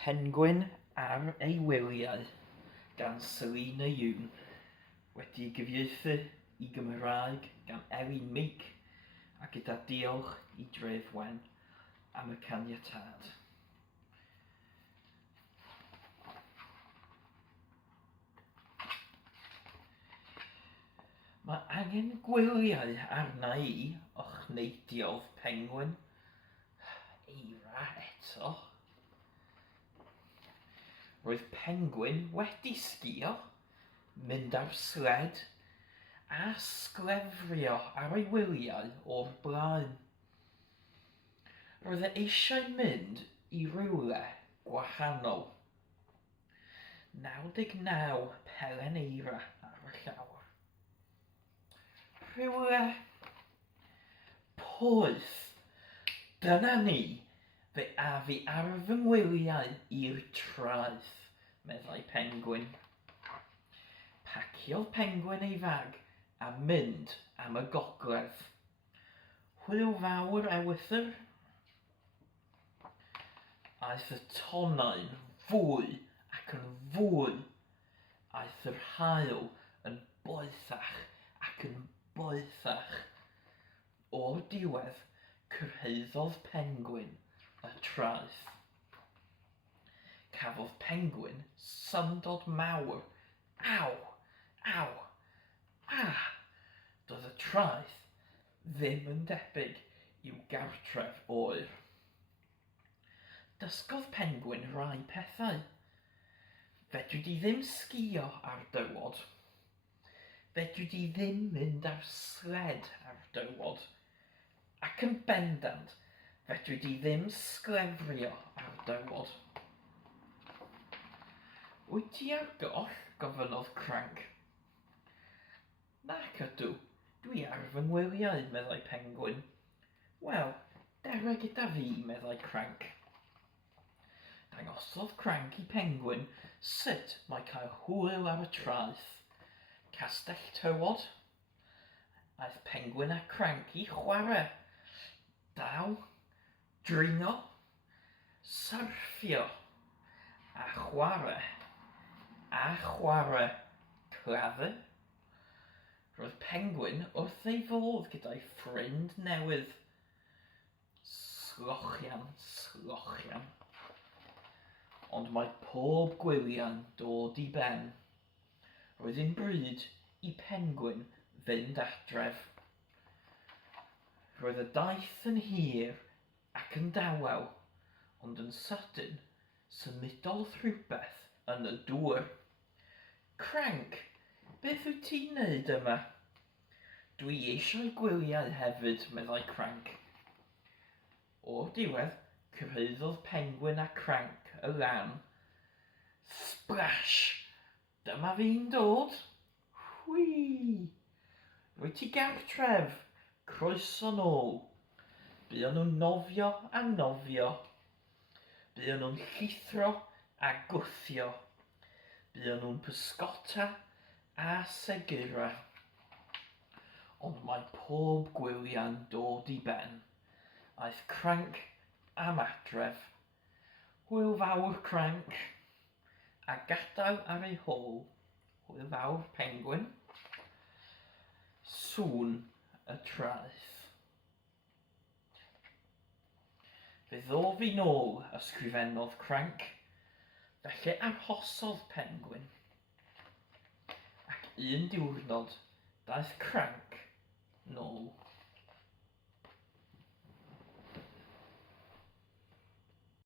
Pengwin Ar ei wyliau gan Salina Yoon, wedi'i gyfieithu i Gymraeg gan Elin Meek a gyda Diolch i Dref Wen am y ganiatâd. Mae angen gwyliau arna i o chneidiodd Pengwin, eira eto. Roedd Pengwin wedi sgïo, mynd ar sled a sglefrio ar ei wyliau o'r blaen. Roedd e eisiau mynd i rywle gwahanol. 99 pelen eira ar y llawr. Rhywle poeth. Dyna ni, fe a fi ar fy ngwyliau i'r traeth, meddai Pengwin. Paciodd Pengwin ei fag a mynd am y gogledd. Hwyl fawr ewythr. Aeth y tonnau'n fwy ac yn fwy. Aeth yr haul yn boethach ac yn boethach. O'r diwedd, cyrhaeddodd Pengwin y traeth. Cafodd Pengwin syndod mawr. Aw, aw, Doedd y traeth ddim yn debyg i'w gartref oer. Dysgodd Pengwin rai pethau. Fedri di ddim sgïo ar dywod. Fedri di ddim mynd ar sled ar dywod. Ac yn bendant, fedri di ddim sglefrio ar dywod. Wyt ti ar goll? Gofynnodd Cranc. Nac ydw, dwi ar fy ngwyliau, meddai Pengwin. Wel, dere gyda fi, meddai Cranc. Dangosodd Cranc i Pengwin sut mae cael hwyl ar y traeth. Castell tywod. Aeth Pengwin a Cranc i chwarae. Daw, dringo, syrffio, a chwarae, claddu. Roedd Pengwin wrth ei fodd gyda'i ffrind newydd. Slochian. Ond mae pob gwyliau'n dod i ben. Roedd un bryd i Pengwin fynd adref. Roedd y daith yn hir ac yn dawel, ond yn sydyn symudodd rhywbeth yn y dŵr. Cranc, beth wyt ti'n neud yma? Dwi eisiau gwyliau hefyd, meddai Cranc. O'r diwedd, cyrhaeddodd Pengwin a Cranc y lan. Splash! Dyma fi'n dod. Hwii! Rwy ti gartref. Croeso nôl. Buon nhw'n nofio a nofio. Buon nhw'n llithro a gwthio. Buon nhw'n pysgota a segura. Ond mae pob gwyliau'n dod i ben. Aeth Cranc am adref. Hwyl fawr, Cranc. A gadael ar ei hôl. Hwyl fawr, Pengwin. Sŵn y traeth. Fe ddo fi nôl, ysgrifennodd Cranc. Felly arhosodd Pengwin. Ac un diwrnod, daeth Cranc nôl.